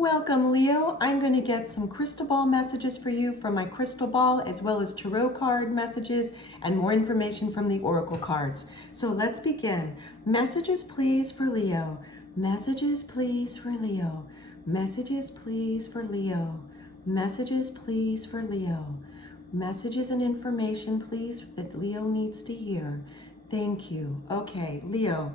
Welcome, Leo. I'm going to get some crystal ball messages for you from my crystal ball, as well as tarot card messages and more information from the oracle cards. So let's begin. Messages, please, for Leo. Messages, please, for Leo. Messages, please, for Leo. Messages, please, for Leo. Messages and information, please, that Leo needs to hear. Thank you. Okay, Leo.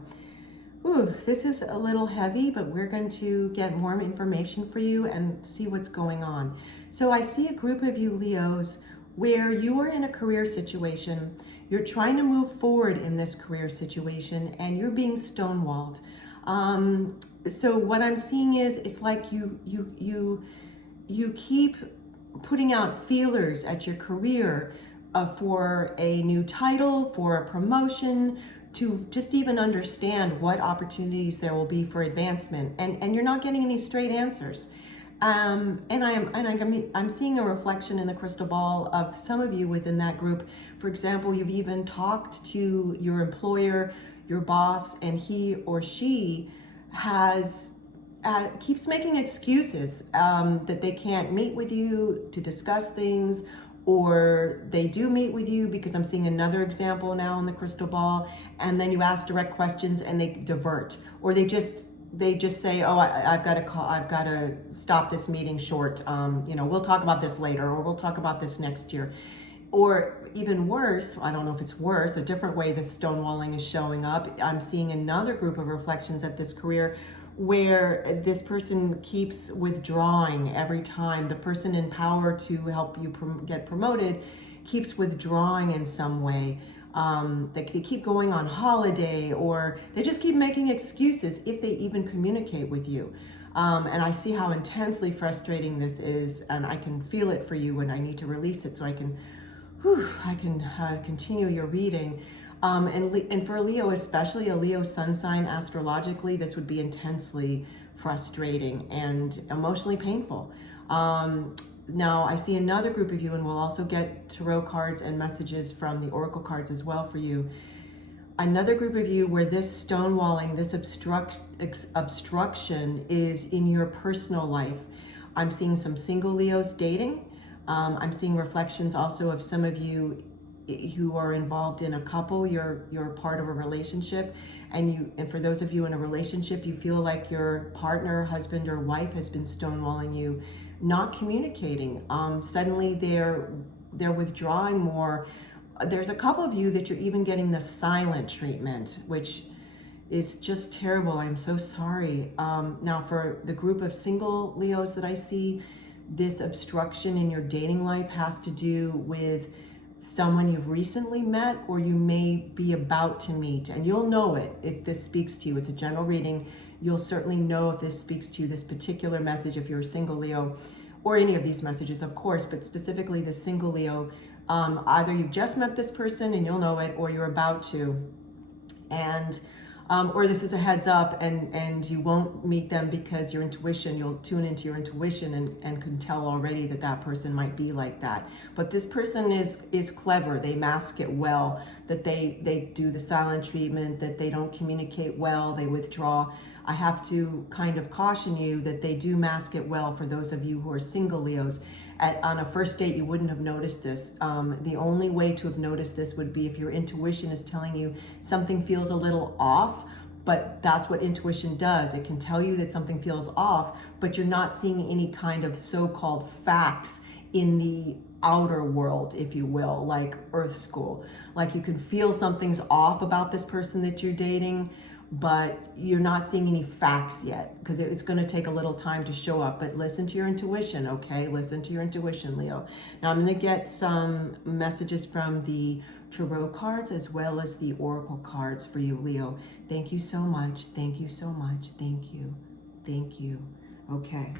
Ooh, this is a little heavy, but we're going to get more information for you and see what's going on. So I see a group of you Leos where you are in a career situation. You're trying to move forward in this career situation and you're being stonewalled. So what I'm seeing is it's like you keep putting out feelers at your career for a new title, for a promotion, to just even understand what opportunities there will be for advancement, and you're not getting any straight answers. And I'm seeing a reflection in the crystal ball of some of you within that group. For example, you've even talked to your employer, your boss, and he or she has keeps making excuses that they can't meet with you to discuss things, or they do meet with you, because I'm seeing another example now in the crystal ball, and then you ask direct questions and they divert, or they just say, oh, I've got to call, I've got to stop this meeting short. We'll talk about this later, or we'll talk about this next year. Or even worse, I don't know if it's worse, a different way that stonewalling is showing up. I'm seeing another group of reflections at this career where this person keeps withdrawing every time. The person in power to help you get promoted keeps withdrawing in some way. They keep going on holiday, or they just keep making excuses if they even communicate with you. And I see how intensely frustrating this is, and I can feel it for you, and I need to release it so I can continue your reading. And for Leo, especially a Leo sun sign, astrologically, this would be intensely frustrating and emotionally painful. Now, I see another group of you, and we'll also get tarot cards and messages from the oracle cards as well for you. Another group of you where this stonewalling, this obstruction is in your personal life. I'm seeing some single Leos dating. I'm seeing reflections also of some of you who are involved in a couple. You're part of a relationship, and for those of you in a relationship, you feel like your partner, husband or wife has been stonewalling you, not communicating. Suddenly they're withdrawing more. There's a couple of you that you're even getting the silent treatment, which is just terrible. I'm so sorry. Now for the group of single Leos that I see, this obstruction in your dating life has to do with someone you've recently met, or you may be about to meet, and you'll know it if this speaks to you. It's a general reading. You'll certainly know if this speaks to you, this particular message, if you're a single Leo, or any of these messages, of course, but specifically the single Leo. Either you've just met this person and you'll know it, or you're about to, and or this is a heads up, and you won't meet them because your intuition, you'll tune into your intuition and can tell already that that person might be like that. But this person is clever. They mask it well, that they do the silent treatment, that they don't communicate well, they withdraw. I have to kind of caution you that they do mask it well for those of you who are single Leos. On a first date, you wouldn't have noticed this. The only way to have noticed this would be if your intuition is telling you something feels a little off, but that's what intuition does. It can tell you that something feels off, but you're not seeing any kind of so-called facts in the outer world, if you will, like Earth School. Like you could feel something's off about this person that you're dating, but you're not seeing any facts yet, because it's going to take a little time to show up. But listen to your intuition, okay? Listen to your intuition, Leo. Now I'm going to get some messages from the tarot cards as well as the oracle cards for you, Leo. Thank you so much. Thank you so much. Thank you. Thank you. Okay.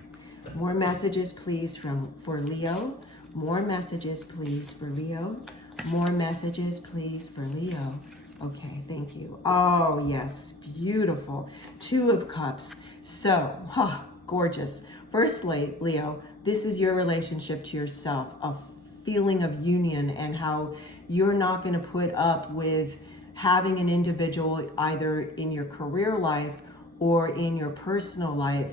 More messages, please, for Leo. More messages, please, for Leo. More messages, please, for Leo. Okay, thank you. Oh, yes, beautiful. Two of Cups. So, gorgeous. Firstly, Leo, this is your relationship to yourself, a feeling of union, and how you're not going to put up with having an individual either in your career life or in your personal life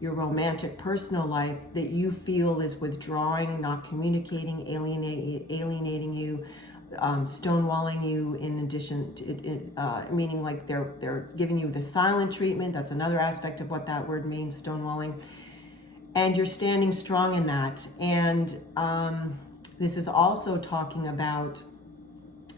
your romantic personal life that you feel is withdrawing, not communicating, alienating you, stonewalling you, in addition to meaning like they're giving you the silent treatment. That's another aspect of what that word means, stonewalling. And you're standing strong in that. And this is also talking about,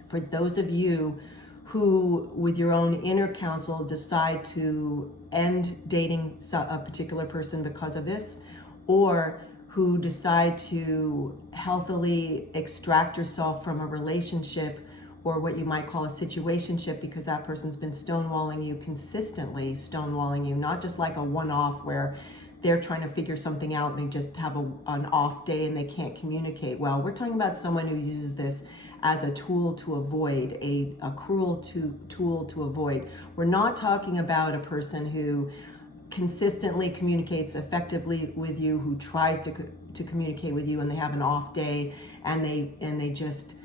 for those of you who, with your own inner counsel, decide to end dating a particular person because of this, or who decide to healthily extract yourself from a relationship or what you might call a situationship because that person's been stonewalling you consistently, stonewalling you, not just like a one-off where they're trying to figure something out and they just have an off day and they can't communicate well. We're talking about someone who uses this as a tool to avoid, a cruel tool to avoid. We're not talking about a person who consistently communicates effectively with you, who tries to communicate with you and they have an off day and they just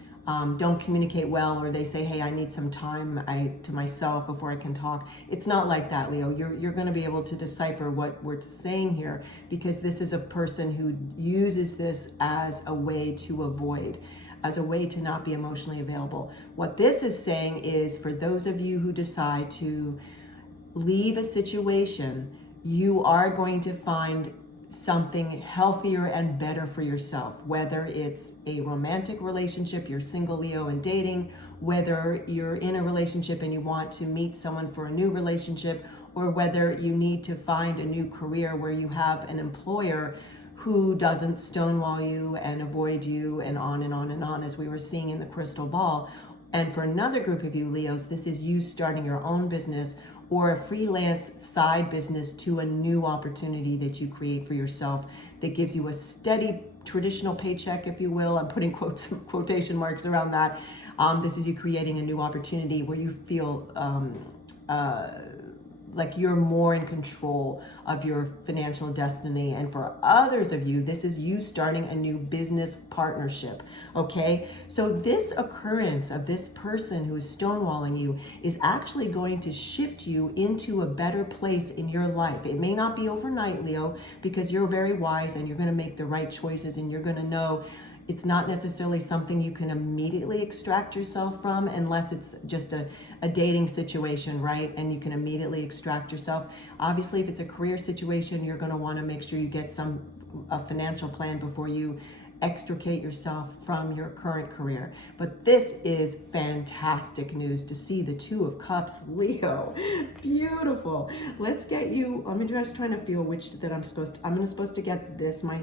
don't communicate well, or they say, hey, I need some time to myself before I can talk. It's not like that, Leo. You're going to be able to decipher what we're saying here, because this is a person who uses this as a way to avoid, as a way to not be emotionally available. What this is saying is, for those of you who decide to leave a situation, you are going to find something healthier and better for yourself, whether it's a romantic relationship, you're single, Leo, and dating, whether you're in a relationship and you want to meet someone for a new relationship, or whether you need to find a new career where you have an employer who doesn't stonewall you and avoid you, and on and on and on, as we were seeing in the crystal ball. And for another group of you, Leos, this is you starting your own business or a freelance side business to a new opportunity that you create for yourself that gives you a steady traditional paycheck, if you will. I'm putting quotation marks around that. This is you creating a new opportunity where you feel like you're more in control of your financial destiny. And for others of you, this is you starting a new business partnership, okay? So this occurrence of this person who is stonewalling you is actually going to shift you into a better place in your life. It may not be overnight, Leo, because you're very wise and you're gonna make the right choices, and you're gonna know it's not necessarily something you can immediately extract yourself from, unless it's just a dating situation, right? And you can immediately extract yourself. Obviously, if it's a career situation, you're going to want to make sure you get a financial plan before you extricate yourself from your current career. But this is fantastic news to see the Two of Cups, Leo. Beautiful. Let's get you, I'm just trying to feel which that I'm supposed to get this. My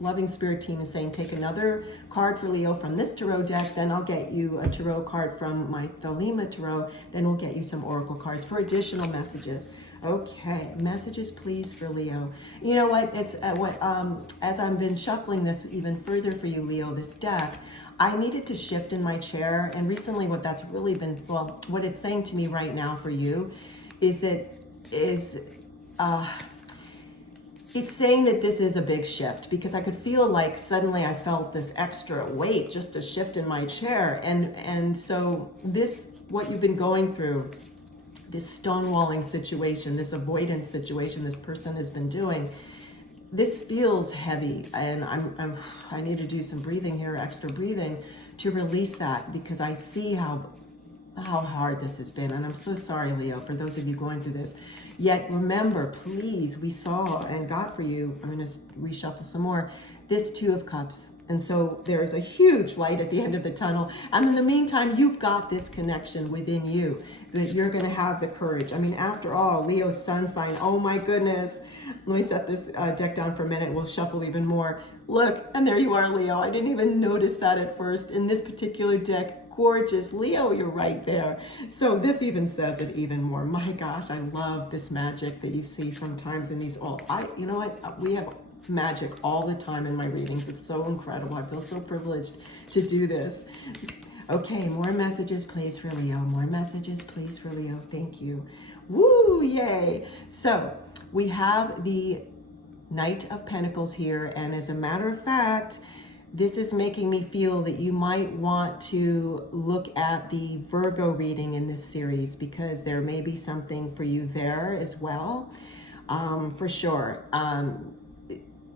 loving spirit team is saying take another card for Leo from this tarot deck, then I'll get you a tarot card from my Thelema tarot, then we'll get you some oracle cards for additional messages. Okay, messages please for Leo. You know what, it's as I've been shuffling this even further for you, Leo, this deck, I needed to shift in my chair, and recently what that's really been, well, what it's saying to me right now for you is that it's saying that this is a big shift, because I could feel like suddenly I felt this extra weight, just a shift in my chair. And so this, what you've been going through, this stonewalling situation, this avoidance situation this person has been doing, this feels heavy, and I need to do some breathing here, extra breathing, to release that, because I see how hard this has been. And I'm so sorry, Leo, for those of you going through this. Yet remember, please, we saw and got for you, I'm going to reshuffle some more, this Two of Cups. And so there's a huge light at the end of the tunnel. And in the meantime, you've got this connection within you that you're going to have the courage. I mean, after all, Leo's sun sign, oh my goodness. Let me set this deck down for a minute. We'll shuffle even more. Look, and there you are, Leo. I didn't even notice that at first. In this particular deck, gorgeous. Leo, you're right there. So this even says it even more. My gosh, I love this magic that you see sometimes in these. You know what? We have magic all the time in my readings. It's so incredible. I feel so privileged to do this. Okay, more messages, please, for Leo. More messages, please, for Leo. Thank you. Woo, yay. So we have the Knight of Pentacles here. And as a matter of fact, this is making me feel that you might want to look at the Virgo reading in this series, because there may be something for you there as well. for sure.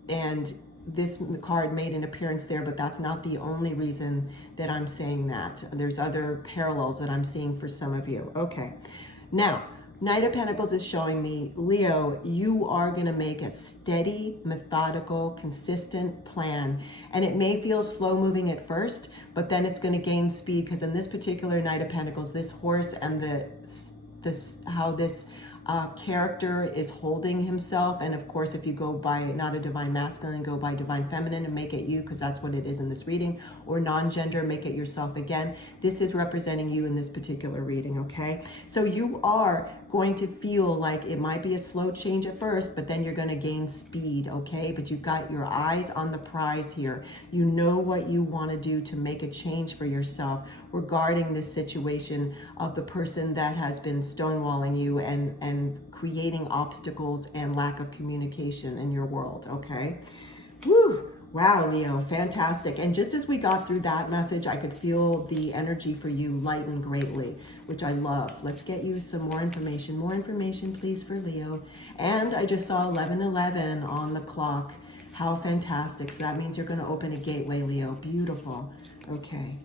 And this card made an appearance there, but that's not the only reason that I'm saying that. There's other parallels that I'm seeing for some of you. Okay. Now, Knight of Pentacles is showing me, Leo, you are going to make a steady, methodical, consistent plan. And it may feel slow moving at first, but then it's going to gain speed, because in this particular Knight of Pentacles, this horse and how this character is holding himself, and of course if you go by not a divine masculine, go by divine feminine and make it you, because that's what it is in this reading, or non-gender, make it yourself again. This is representing you in this particular reading, okay? So you are going to feel like it might be a slow change at first, but then you're going to gain speed, okay? But you've got your eyes on the prize here. You know what you want to do to make a change for yourself regarding this situation of the person that has been stonewalling you and creating obstacles and lack of communication in your world, okay? Woo! Wow, Leo, fantastic. And just as we got through that message, I could feel the energy for you lighten greatly, which I love. Let's get you some more information. More information, please, for Leo. And I just saw 11:11 on the clock. How fantastic. So that means you're going to open a gateway, Leo. Beautiful. Okay.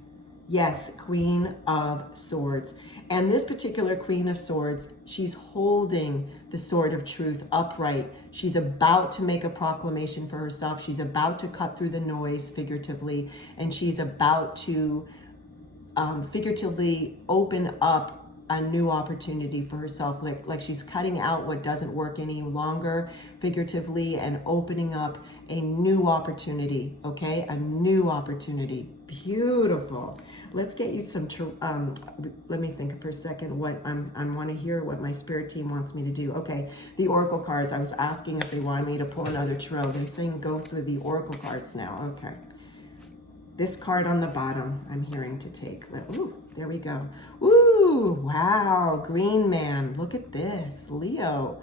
Yes, Queen of Swords. And this particular Queen of Swords, she's holding the sword of truth upright. She's about to make a proclamation for herself. She's about to cut through the noise, figuratively, and she's about to figuratively open up a new opportunity for herself, like she's cutting out what doesn't work any longer, figuratively, and opening up a new opportunity, okay? A new opportunity. Beautiful. Let's get you some, let me think for a second what I want to hear what my spirit team wants me to do. Okay, the Oracle cards. I was asking if they wanted me to pull another tarot. They're saying go through the Oracle cards now. Okay. This card on the bottom, I'm hearing to take. Ooh, there we go. Ooh, wow, Green Man. Look at this, Leo.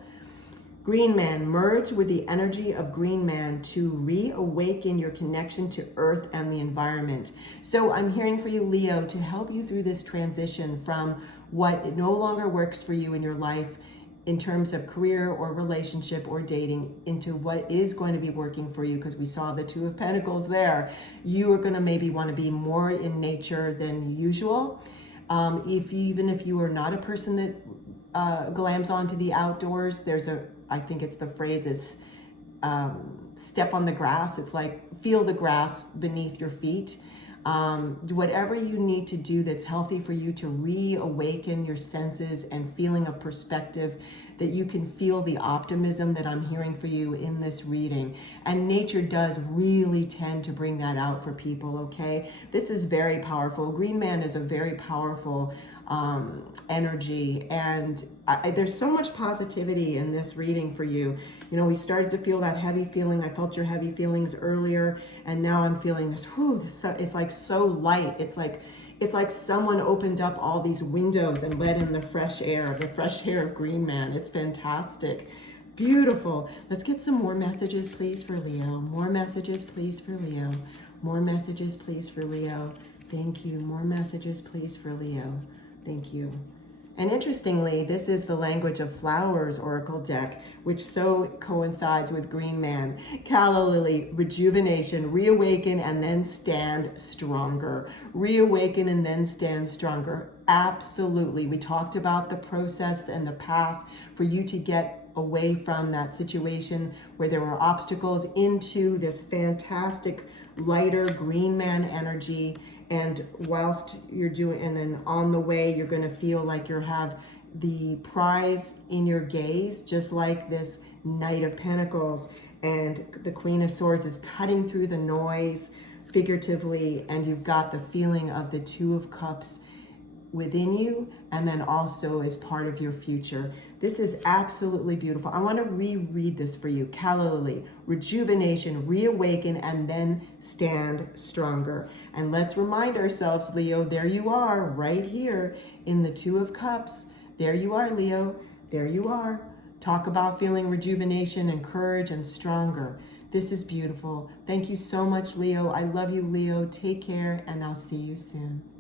Green Man, merge with the energy of Green Man to reawaken your connection to Earth and the environment. So I'm hearing for you, Leo, to help you through this transition from what no longer works for you in your life in terms of career or relationship or dating into what is going to be working for you, because we saw the Two of Pentacles there. You are going to maybe want to be more in nature than usual. Even if you are not a person that glams onto the outdoors, there's I think it's the phrase is step on the grass. It's like feel the grass beneath your feet. Whatever you need to do that's healthy for you to reawaken your senses and feeling of perspective, that you can feel the optimism that I'm hearing for you in this reading. And nature does really tend to bring that out for people, okay? This is very powerful. Green Man is a very powerful energy, and there's so much positivity in this reading for you. You know, we started to feel that heavy feeling. I felt your heavy feelings earlier, and now I'm feeling this, it's like so light. It's like someone opened up all these windows and let in the fresh air of Green Man. It's fantastic. Beautiful. Let's get some more messages, please, for Leo. More messages, please, for Leo. More messages, please, for Leo. Thank you. More messages, please, for Leo. Thank you. And interestingly, this is the Language of Flowers Oracle deck, which so coincides with Green Man. Calla Lily, rejuvenation, reawaken and then stand stronger. Reawaken and then stand stronger. Absolutely. We talked about the process and the path for you to get away from that situation where there were obstacles into this fantastic lighter Green Man energy. And whilst you're doing, and then on the way, you're going to feel like you have the prize in your gaze, just like this Knight of Pentacles. And the Queen of Swords is cutting through the noise figuratively, and you've got the feeling of the Two of Cups within you, and then also as part of your future. This is absolutely beautiful. I want to reread this for you. Calla Lily, rejuvenation, reawaken, and then stand stronger. And let's remind ourselves, Leo, there you are, right here in the Two of Cups. There you are, Leo. There you are. Talk about feeling rejuvenation and courage and stronger. This is beautiful. Thank you so much, Leo. I love you, Leo. Take care, and I'll see you soon.